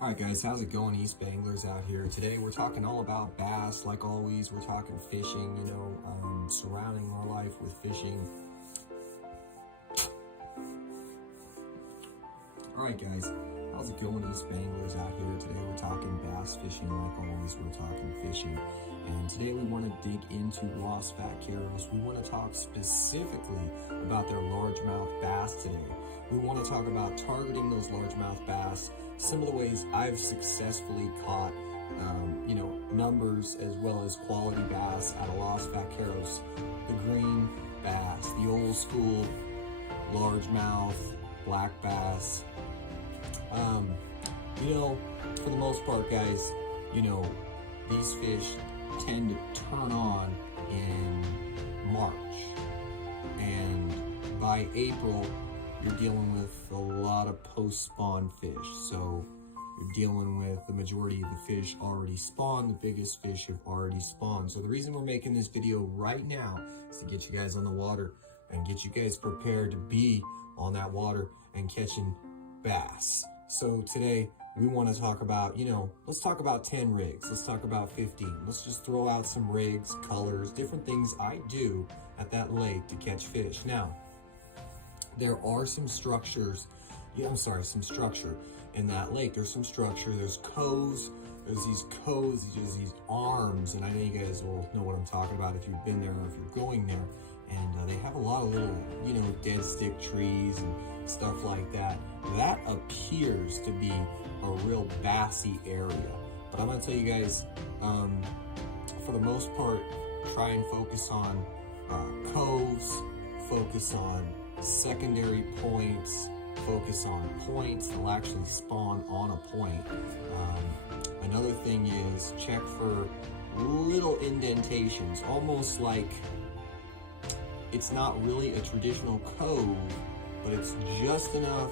Alright guys, how's it going? Eastbayanglers out here. Today we're talking all about bass. Like always, we're talking fishing, surrounding our life with fishing. Alright guys, how's it going? Eastbayanglers out here. Today we're talking bass fishing. Like always, we're talking fishing. And today we want to dig into Los Vaqueros. We want to talk specifically about their largemouth bass today. We want to talk about targeting those largemouth bass, some of the ways I've successfully caught, numbers as well as quality bass out of Los Vaqueros. The green bass, the old school largemouth black bass. For the most part, guys, these fish tend to turn on in March, and by April you're dealing with a lot of post-spawn fish. So you're dealing with the majority of the fish already spawned. The biggest fish have already spawned. So the reason we're making this video right now is to get you guys on the water and get you guys prepared to be on that water and catching bass. So today we want to talk about, let's talk about 10 rigs. Let's talk about 15. Let's just throw out some rigs, colors, different things I do at that lake to catch fish. Now, there are some structure in that lake. There's some structure, there's coves, there's these arms, and I know you guys will know what I'm talking about if you've been there or if you're going there. And they have a lot of little, dead stick trees and stuff like that. That appears to be a real bassy area. But I'm gonna tell you guys, for the most part, try and focus on coves, focus on secondary points, focus on points that'll actually spawn on a point. Another thing is check for little indentations, almost like it's not really a traditional cove, but it's just enough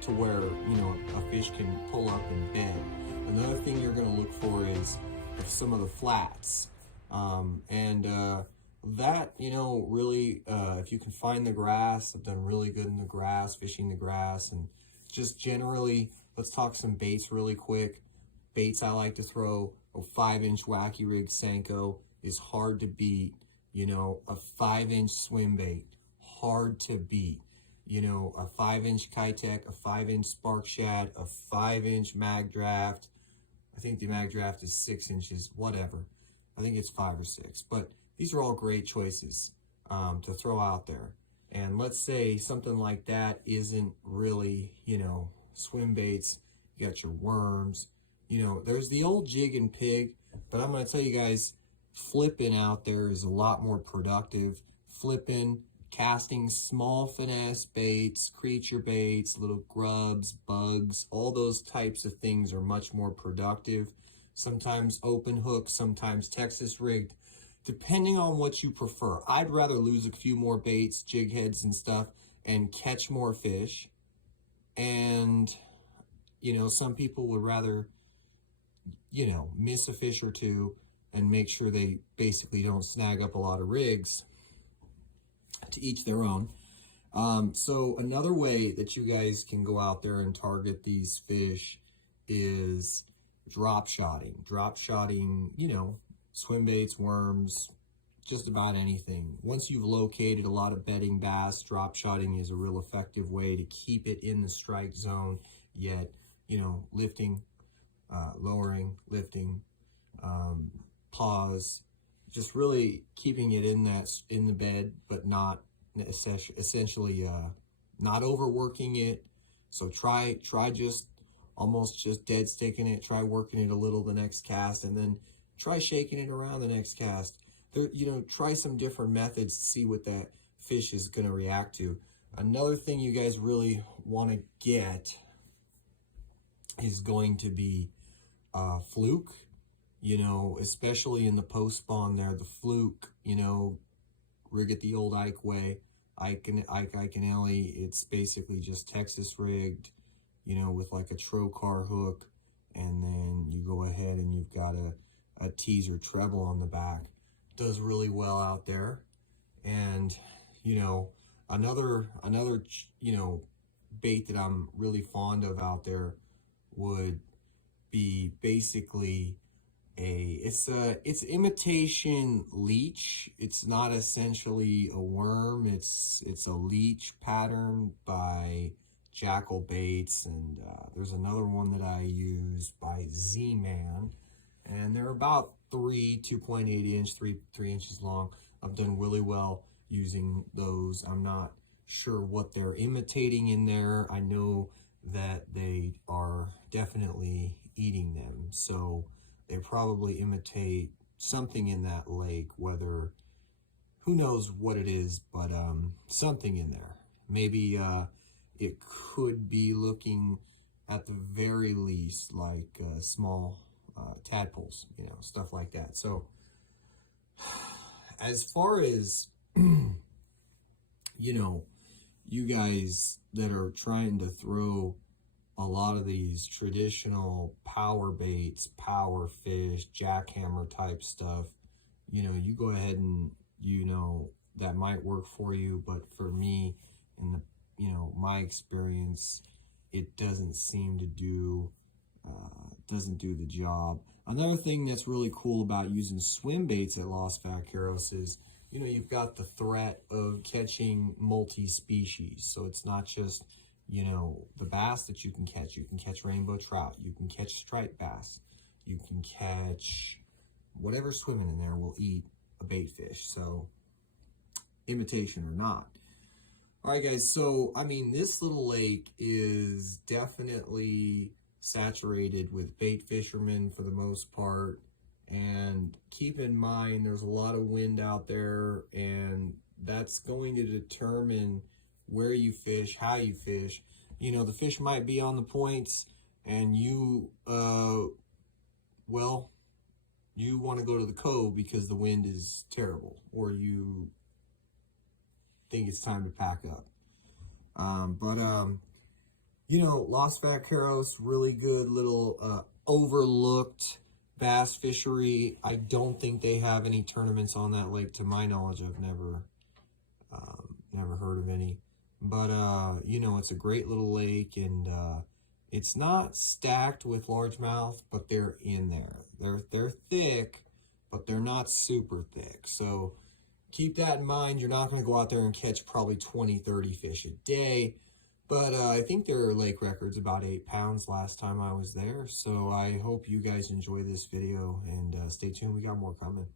to where, a fish can pull up and bend. Another thing you're gonna look for is some of the flats. That, really, if you can find the grass, I've done really good in the grass, fishing the grass, and just generally, let's talk some baits really quick. Baits I like to throw, a 5-inch wacky rig Senko is hard to beat. A 5-inch swim bait, hard to beat. A 5-inch Kitech, a 5-inch Spark Shad, a 5-inch Mag Draft. I think the Mag Draft is 6 inches, whatever. I think it's 5 or 6, but these are all great choices to throw out there. And let's say something like that isn't really, swim baits. You got your worms. There's the old jig and pig, but I'm going to tell you guys, flipping out there is a lot more productive. Flipping, casting small finesse baits, creature baits, little grubs, bugs, all those types of things are much more productive. Sometimes open hook, sometimes Texas rigged, depending on what you prefer. I'd rather lose a few more baits, jig heads and stuff, and catch more fish. And, some people would rather, miss a fish or two and make sure they basically don't snag up a lot of rigs. To each their own. So another way that you guys can go out there and target these fish is drop shotting. Drop shotting, swim baits, worms, just about anything. Once you've located a lot of bedding bass, drop shotting is a real effective way to keep it in the strike zone, yet, lifting, lowering, lifting, pause, just really keeping it in the bed, but not essentially not overworking it. So try just almost just dead sticking it, try working it a little the next cast, and then try shaking it around the next cast. Try some different methods to see what that fish is going to react to. Another thing you guys really want to get is going to be fluke, especially in the post spawn there, the fluke, rig it the old Ike way. Ike and Ellie, it's basically just Texas rigged, with like a trocar hook, and then you go ahead and you've got a teaser treble on the back. does really well out there. And, you know, another, you know, bait that I'm really fond of out there would be basically it's imitation leech. It's not essentially a worm. It's a leech pattern by Jackal Baits, and there's another one that I use by Z-Man, and they're about 2.8 inch, 3 inches long. I've done really well using those. I'm not sure what they're imitating in there. I know that they are definitely eating them, so they probably imitate something in that lake, whether, who knows what it is, but something in there. Maybe it could be looking at the very least like small tadpoles, you know, stuff like that. So as far as, you know, you guys that are trying to throw a lot of these traditional power baits, power fish, jackhammer type stuff, you know, you go ahead and, you know, that might work for you, but for me, in the, you know, my experience, it doesn't seem to do, doesn't do the job. Another thing that's really cool about using swim baits at Los Vaqueros is, you know, you've got the threat of catching multi-species. So it's not just, you know, the bass that you can catch. You can catch rainbow trout. You can catch striped bass. You can catch whatever swimming in there will eat a bait fish. So imitation or not. All right, guys. So, I mean, this little lake is definitely saturated with bait fishermen for the most part. And keep in mind, there's a lot of wind out there, and that's going to determine where you fish, how you fish. You know, the fish might be on the points, and you, well, you want to go to the cove because the wind is terrible, or you think it's time to pack up. You know, Los Vaqueros, really good little overlooked bass fishery. I don't think they have any tournaments on that lake, to my knowledge. I've never heard of any. But you know, it's a great little lake, and it's not stacked with largemouth, but they're in there. They're thick, but they're not super thick. So keep that in mind. You're not going to go out there and catch probably 20-30 fish a day. But I think their lake record's about 8 pounds last time I was there. So I hope you guys enjoy this video, and stay tuned. We got more coming.